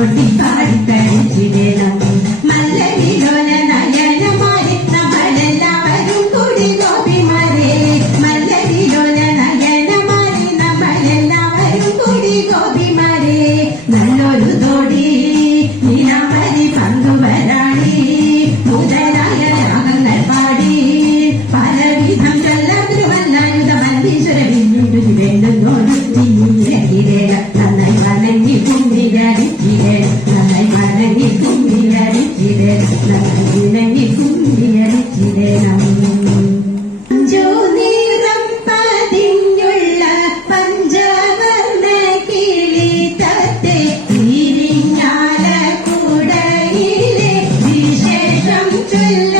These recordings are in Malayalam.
കൊട്ടി പാടി കഴിച്ചിടണം മല്ലരിലോല നയനമാരി നമ്മളെല്ലാവരും കൂടി ഗോപിമാരെ മല്ലരിലോല നയനമാരി നമ്മളെല്ലാവരും കൂടി ഗോപിമാരെ നല്ലൊരു തോടി നീലാംബരി പങ്കുവരാണി മുതലായ രാഗങ്ങൾ പാടി പലവിധം ചൊല്ലാതിരുവല്ലായുധ മല്ലീശ്വര വില്ലുരുതി വേണ്ടുന്നോട് നന്നായി മലങ്ങി കുമ്പിലടിച്ചിടെ നന്നായി മലങ്ങി കുമ്പിലടിച്ചിടെ നന്നായി ഇണങ്ങി കുമ്പിലടിച്ചിടെ അഞ്ചോ നിറം പതിഞ്ഞുള്ള പഞ്ചവർണ്ണ കിളി തത്തെ തിരിഞ്ഞാല കൂടയിലെ വിശേഷം ചൊല്ല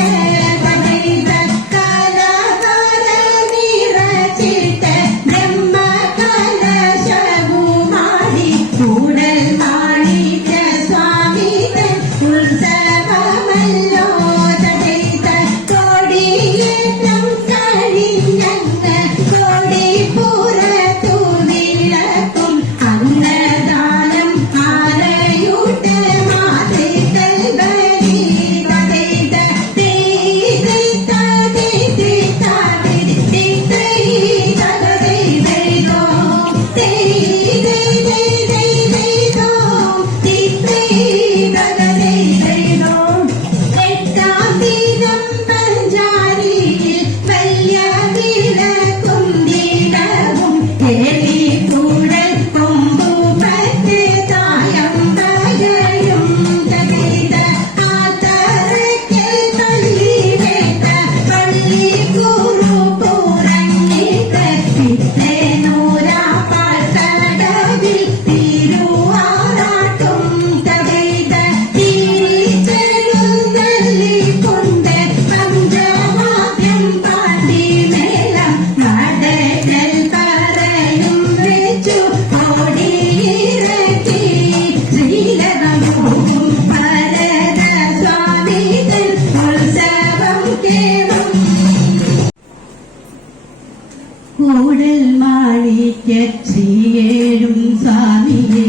കൂടൽ മാണിക്യ ശ്രീയേഴും സ്വാമിയേ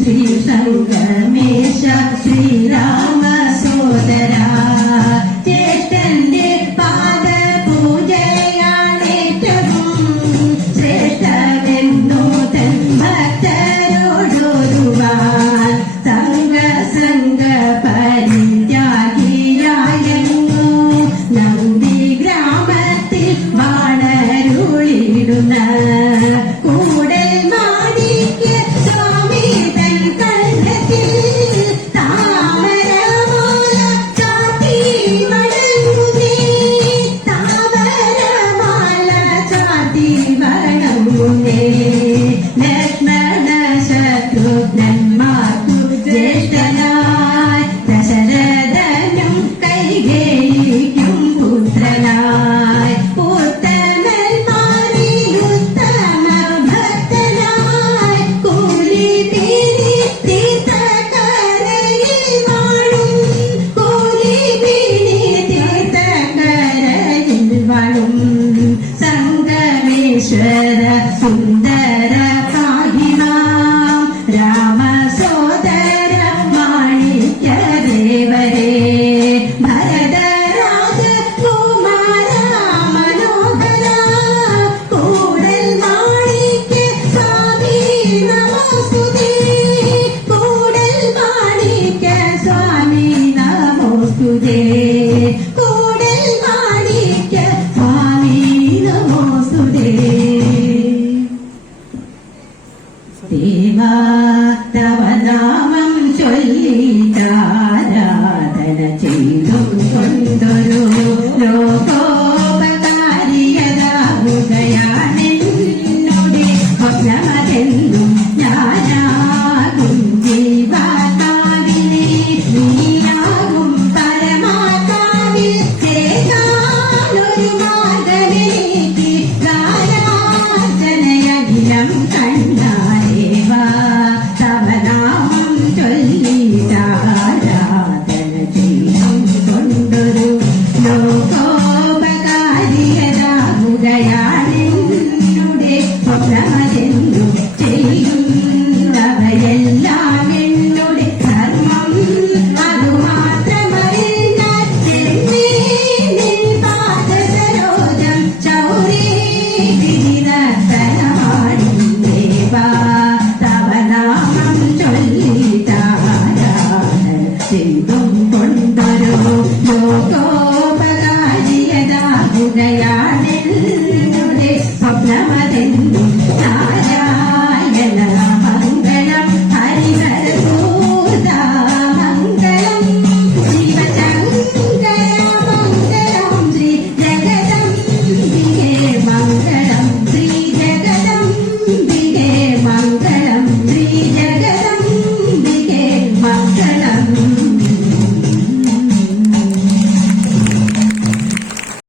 ശ്രീ ശങ്കമേശ ശ്രീരാമ സോദര ചേട്ടന്റെ പാദ പൂജയാണേറ്റവും ശ്രേഷ്ഠമെന്നു തൻ ഭക്തരോടൊരുവാൻ സംഘ പരിത്യാഗിയായെന്നു നന്ദി ഗ്രാമത്തിൽ കൂടൽ മാണിക്യ സ്വാമി തൻ കണ്ഠത്തിൽ താമരമാല ചാത്തി വണങ്ങുന്നേ താമരമാല ചാത്തി വണങ്ങുന്നേ ലക്ഷ്മണ ശത്രുഘ്നന്മാർക്കു ജ്യേഷ്ഠനായി ദശരഥനും കൈകേയിക്കും പുത്രനായി സംഗമേശ്വര സുന്ദര പാഹിമാം രാമ സോദര മാണിക്യ ദേവരേ ഭരതരാജ കുമാര മനോഹര കൂടൽ മാണിക്യ സ്വാമി നമോസ്തുതേ കൂടൽ മാണിക്യ സ്വാമി നമോസ്തുതേ കൂടൽ മാണിക്യ സ്വാമി നമോസ്തുതേ ദേവാ തവ നാമം ചൊല്ലിട്ടാരാധന ചെയ്തും കൊണ്ടൊരു ലോകോ